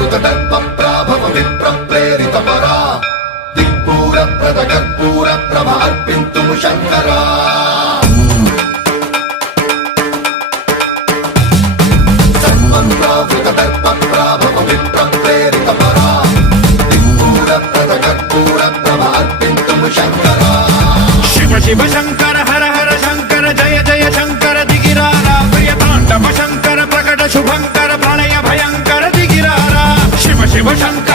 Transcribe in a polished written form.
दर्पप्राभव विप्रप्रेरितपरा दिक्पूरप्रदकर्पूरप्रभ अर्पिन्तुं शङ्करा सर्वप्रावृतदर्पप्राभव विप्रप्रेरितपरा दिक्पूरप्रदकर्पूरप्रभ अर्पिन्तुं शङ्करा शिव शिव शङ्कर हर हर शङ्कर जय जय शङ्कर दिगिरारा प्रियताण्डव शङ्कर प्रकट शुभङ्कर प्रणय भयङ्कर दिगिरारा शिव शिव शङ्कर